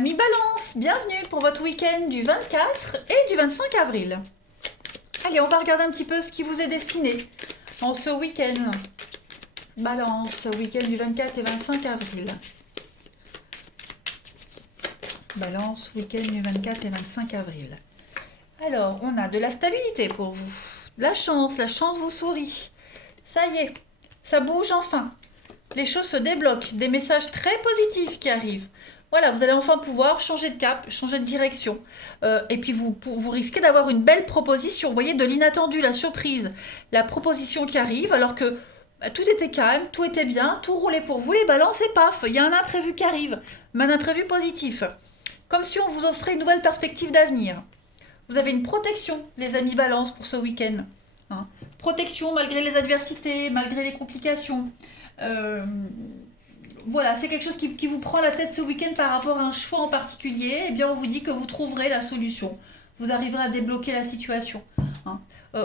Amis Balance, bienvenue pour votre week-end du 24 et du 25 avril. Allez, on va regarder un petit peu ce qui vous est destiné en ce week-end. Balance, week-end du 24 et 25 avril. Balance, week-end du 24 et 25 avril. Alors, on a de la stabilité pour vous. La chance vous sourit. Ça y est, ça bouge enfin. Les choses se débloquent, des messages très positifs qui arrivent. Voilà, vous allez enfin pouvoir changer de cap, changer de direction. Et puis vous risquez d'avoir une belle proposition, vous voyez, de l'inattendu, la surprise. La proposition qui arrive alors que tout était calme, tout était bien, tout roulait pour vous, les balances, et paf, il y a un imprévu qui arrive, mais un imprévu positif. Comme si on vous offrait une nouvelle perspective d'avenir. Vous avez une protection, les amis balance, pour ce week-end. Hein. Protection malgré les adversités, malgré les complications. Voilà, c'est quelque chose qui vous prend la tête ce week-end par rapport à un choix en particulier. Eh bien, on vous dit que vous trouverez la solution. Vous arriverez à débloquer la situation. Hein.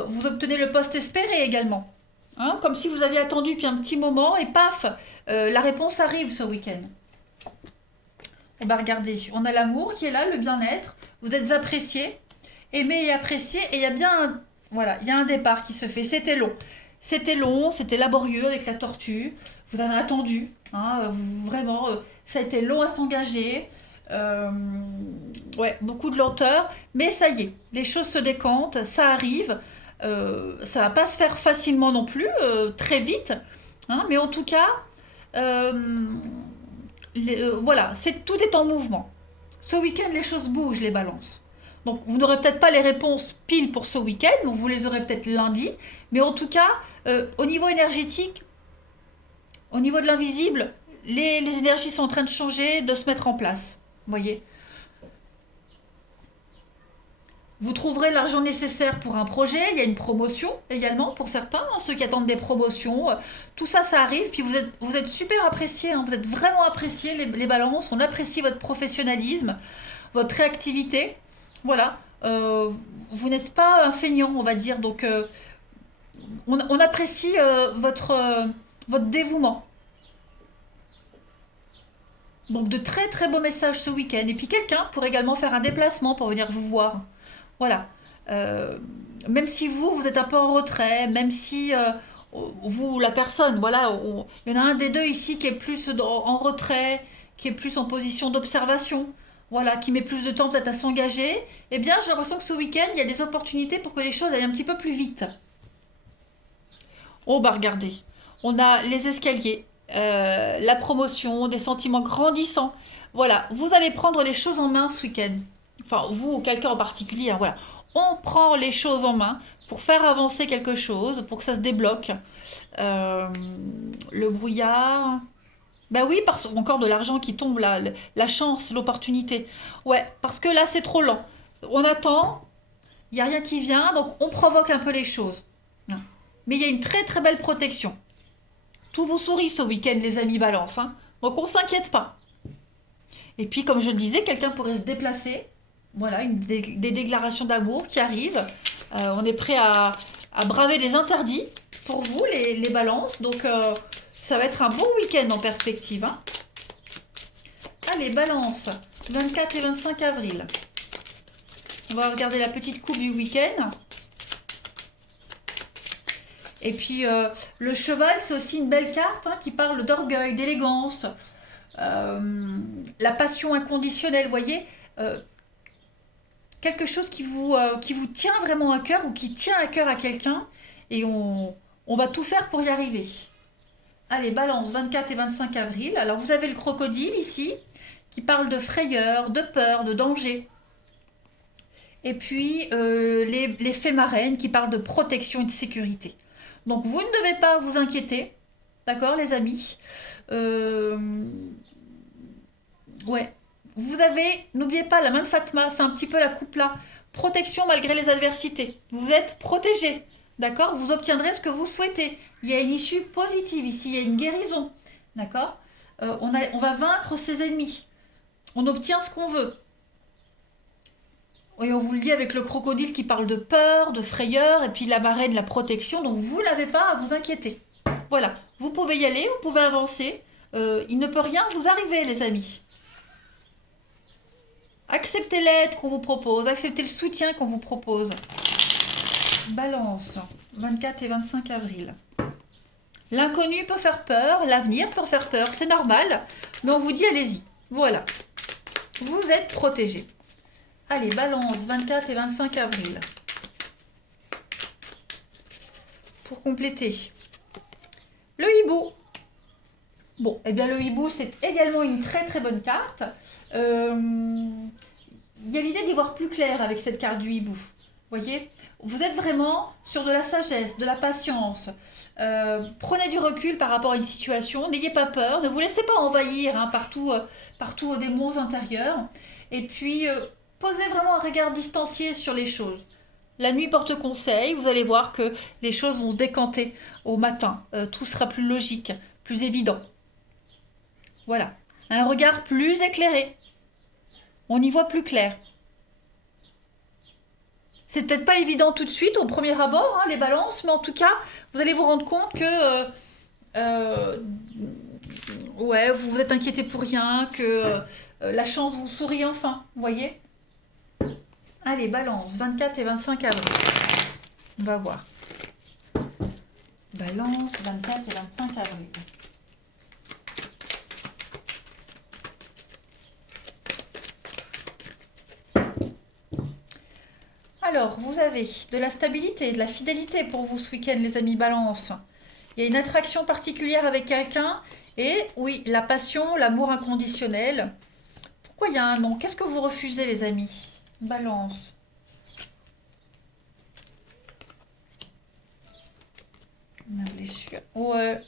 Vous obtenez le poste espéré également. Hein, comme si vous aviez attendu depuis un petit moment et paf, la réponse arrive ce week-end. On va regarder. On a l'amour qui est là, le bien-être. Vous êtes apprécié, aimé et apprécié. Et il y a bien voilà, il y a un départ qui se fait. C'était long. C'était long, c'était laborieux avec la tortue. Vous avez attendu. Hein, vraiment, ça a été long à s'engager. Ouais, beaucoup de lenteur. Mais ça y est, les choses se décantent, ça arrive. Ça va pas se faire facilement non plus, très vite. Hein, mais en tout cas, euh, voilà, tout est en mouvement. Ce week-end, les choses bougent, les balances. Donc, vous n'aurez peut-être pas les réponses pile pour ce week-end, vous les aurez peut-être lundi, mais en tout cas, au niveau énergétique, au niveau de l'invisible, les énergies sont en train de changer, de se mettre en place. Vous voyez? Vous trouverez l'argent nécessaire pour un projet. Il y a une promotion également pour certains, hein, ceux qui attendent des promotions. Tout ça, ça arrive. Puis vous êtes super appréciés. Hein, vous êtes vraiment appréciés, les balances. On apprécie votre professionnalisme, votre réactivité. Voilà. Vous n'êtes pas un feignant, on va dire. Donc, on apprécie votre dévouement. Donc, de très très beaux messages ce week-end. Et puis, quelqu'un pourrait également faire un déplacement pour venir vous voir. Voilà. Euh, Même si vous êtes un peu en retrait, même si vous, la personne, voilà, il y en a un des deux ici qui est plus en retrait, qui est plus en position d'observation, voilà, qui met plus de temps peut-être à s'engager, eh bien, j'ai l'impression que ce week-end, il y a des opportunités pour que les choses aillent un petit peu plus vite. On va regarder. On a les escaliers, la promotion, des sentiments grandissants. Voilà, vous allez prendre les choses en main ce week-end. Enfin, vous ou quelqu'un en particulier, hein, voilà. On prend les choses en main pour faire avancer quelque chose, pour que ça se débloque. Euh, le brouillard. Ben oui, parce encore de l'argent qui tombe là, la chance, l'opportunité. Ouais, parce que là c'est trop lent. On attend, il n'y a rien qui vient, donc on provoque un peu les choses. Hein. Mais il y a une très très belle protection. Tout vous sourit ce week-end, les amis balance. Hein. Donc on s'inquiète pas. Et puis, comme je le disais, quelqu'un pourrait se déplacer. Voilà, des déclarations d'amour qui arrivent. On est prêt à braver les interdits pour vous, les balances. Donc, ça va être un bon week-end en perspective. Hein. Allez, balance, 24 et 25 avril. On va regarder la petite coupe du week-end. Et puis, le cheval, c'est aussi une belle carte hein, qui parle d'orgueil, d'élégance, la passion inconditionnelle, vous voyez, quelque chose qui vous tient vraiment à cœur ou qui tient à cœur à quelqu'un et on va tout faire pour y arriver. Allez, balance, 24 et 25 avril. Alors, vous avez le crocodile ici qui parle de frayeur, de peur, de danger. Et puis, les fées marraines qui parlent de protection et de sécurité. Donc, vous ne devez pas vous inquiéter, d'accord, les amis. Euh, Ouais. Vous avez, n'oubliez pas, la main de Fatma, c'est un petit peu la coupe là. Protection malgré les adversités. Vous êtes protégé. D'accord? Vous obtiendrez ce que vous souhaitez. Il y a une issue positive ici, il y a une guérison. D'accord? On va vaincre ses ennemis. On obtient ce qu'on veut. Et on vous le dit avec le crocodile qui parle de peur, de frayeur, et puis la marraine, la protection. Donc vous n'avez pas à vous inquiéter. Voilà. Vous pouvez y aller, vous pouvez avancer. Il ne peut rien vous arriver, les amis. acceptez l'aide qu'on vous propose, acceptez le soutien qu'on vous propose. Balance, 24 et 25 avril. L'inconnu peut faire peur, l'avenir peut faire peur, c'est normal, mais on vous dit allez-y. Voilà, vous êtes protégés. Allez, balance, 24 et 25 avril. Pour compléter, le hibou. Bon, eh bien le hibou, c'est également une très très bonne carte. Il y a l'idée d'y voir plus clair avec cette carte du hibou. Voyez, vous êtes vraiment sur de la sagesse, de la patience. Prenez du recul par rapport à une situation. N'ayez pas peur. Ne vous laissez pas envahir hein, partout des démons intérieurs. Et puis, posez vraiment un regard distancié sur les choses. La nuit porte conseil. Vous allez voir que les choses vont se décanter au matin. Tout sera plus logique, plus évident. Voilà. Un regard plus éclairé. On y voit plus clair. C'est peut-être pas évident tout de suite au premier abord, hein, les balances, mais en tout cas, vous allez vous rendre compte que ouais, vous vous êtes inquiété pour rien, que la chance vous sourit enfin, vous voyez. Allez, balance, 24 et 25 avril. On va voir. Balance, 24 et 25 avril. Alors, vous avez de la stabilité, de la fidélité pour vous ce week-end, les amis Balance. Il y a une attraction particulière avec quelqu'un et, oui, la passion, l'amour inconditionnel. Pourquoi il y a un non? Qu'est-ce que vous refusez, les amis? Balance. La blessure. Ouais.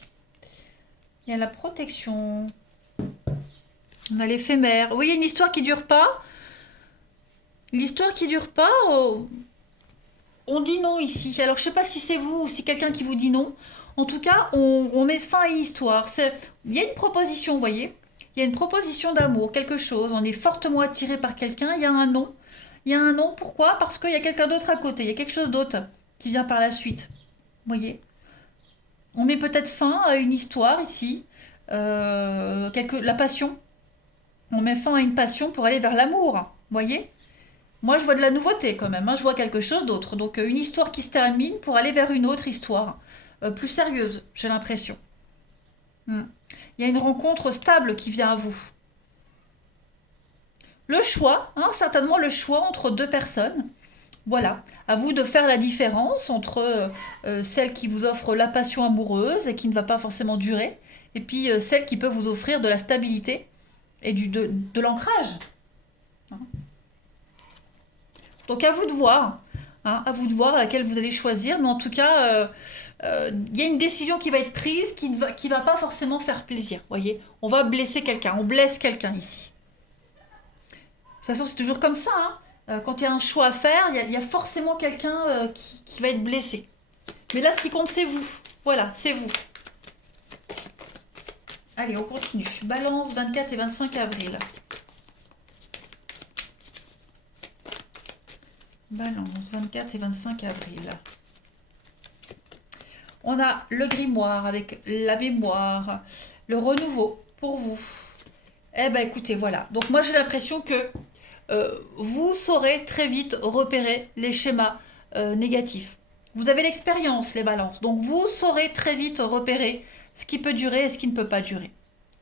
Il y a la protection. On a l'éphémère. Oui, il y a une histoire qui dure pas. L'histoire qui dure pas, on dit non ici. Alors je sais pas si c'est vous ou si quelqu'un qui vous dit non. En tout cas, on met fin à une histoire. Il y a une proposition, vous voyez. Il y a une proposition d'amour, quelque chose. On est fortement attiré par quelqu'un. Il y a un non. Il y a un non. Pourquoi? Parce qu'il y a quelqu'un d'autre à côté. Il y a quelque chose d'autre qui vient par la suite. Vous voyez. On met peut-être fin à une histoire ici. La passion. On met fin à une passion pour aller vers l'amour. Vous voyez. Moi, je vois de la nouveauté quand même, hein. Je vois quelque chose d'autre. Donc, une histoire qui se termine pour aller vers une autre histoire, plus sérieuse, j'ai l'impression. Hmm. Il y a une rencontre stable qui vient à vous. Le choix, hein, certainement le choix entre deux personnes. Voilà, à vous de faire la différence entre celle qui vous offre la passion amoureuse et qui ne va pas forcément durer, et puis celle qui peut vous offrir de la stabilité et de l'ancrage. Hein. Donc à vous de voir, hein, à vous de voir laquelle vous allez choisir, mais en tout cas, il y a une décision qui va être prise qui va pas forcément faire plaisir. Voyez, on va blesser quelqu'un, on blesse quelqu'un ici. De toute façon, c'est toujours comme ça. Hein. Quand il y a un choix à faire, il y a forcément quelqu'un qui va être blessé. Mais là, ce qui compte, c'est vous. Voilà, c'est vous. Allez, on continue. Balance, 24 et 25 avril. Balance, 24 et 25 avril. On a le grimoire avec la mémoire, le renouveau pour vous. Eh ben écoutez, voilà. Donc moi j'ai l'impression que vous saurez très vite repérer les schémas négatifs. Vous avez l'expérience, les balances. Donc vous saurez très vite repérer ce qui peut durer et ce qui ne peut pas durer.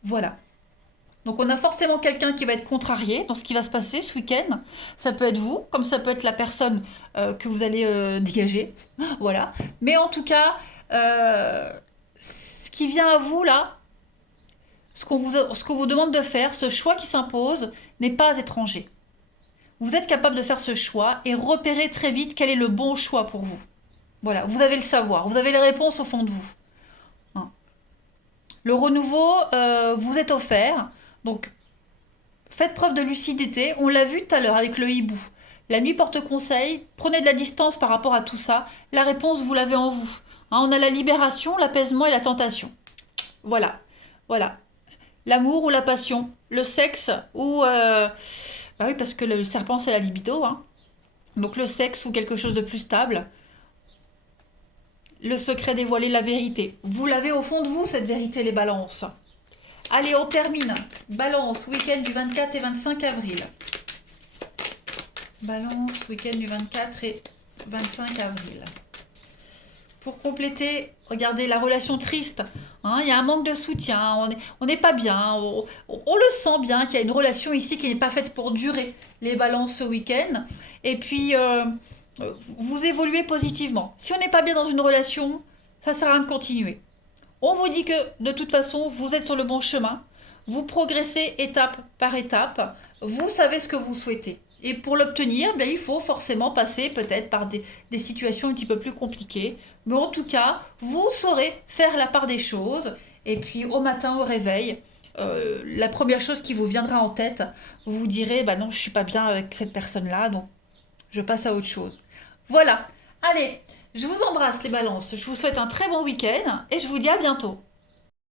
Voilà. Donc on a forcément quelqu'un qui va être contrarié dans ce qui va se passer ce week-end. Ça peut être vous, comme ça peut être la personne que vous allez dégager. Voilà. Mais en tout cas, ce qui vient à vous là, ce qu'on vous demande de faire, ce choix qui s'impose, n'est pas étranger. Vous êtes capable de faire ce choix et repérer très vite quel est le bon choix pour vous. Voilà, vous avez le savoir, vous avez les réponses au fond de vous. Hein. Le renouveau vous est offert. Donc, faites preuve de lucidité. On l'a vu tout à l'heure avec le hibou. La nuit porte conseil. Prenez de la distance par rapport à tout ça. La réponse, vous l'avez en vous. Hein, on a la libération, l'apaisement et la tentation. Voilà. Voilà. L'amour ou la passion. Le sexe ou... Bah oui, parce que le serpent, c'est la libido. Hein. Donc, le sexe ou quelque chose de plus stable. Le secret dévoilé, la vérité. Vous l'avez au fond de vous, cette vérité, les balances. Allez, on termine. Balance, week-end du 24 et 25 avril. Balance, week-end du 24 et 25 avril. Pour compléter, regardez la relation triste. Hein, il y a un manque de soutien, on n'est pas bien, on le sent bien qu'il y a une relation ici qui n'est pas faite pour durer. Les balances ce week-end. Et puis, vous évoluez positivement. Si on n'est pas bien dans une relation, ça ne sert à rien de continuer. On vous dit que de toute façon, vous êtes sur le bon chemin. Vous progressez étape par étape. Vous savez ce que vous souhaitez. Et pour l'obtenir, ben, il faut forcément passer peut-être par des situations un petit peu plus compliquées. Mais en tout cas, vous saurez faire la part des choses. Et puis au matin, au réveil, la première chose qui vous viendra en tête, vous vous direz, bah non, je suis pas bien avec cette personne-là, donc je passe à autre chose. Voilà. Allez, je vous embrasse les balances. Je vous souhaite un très bon week-end et je vous dis à bientôt.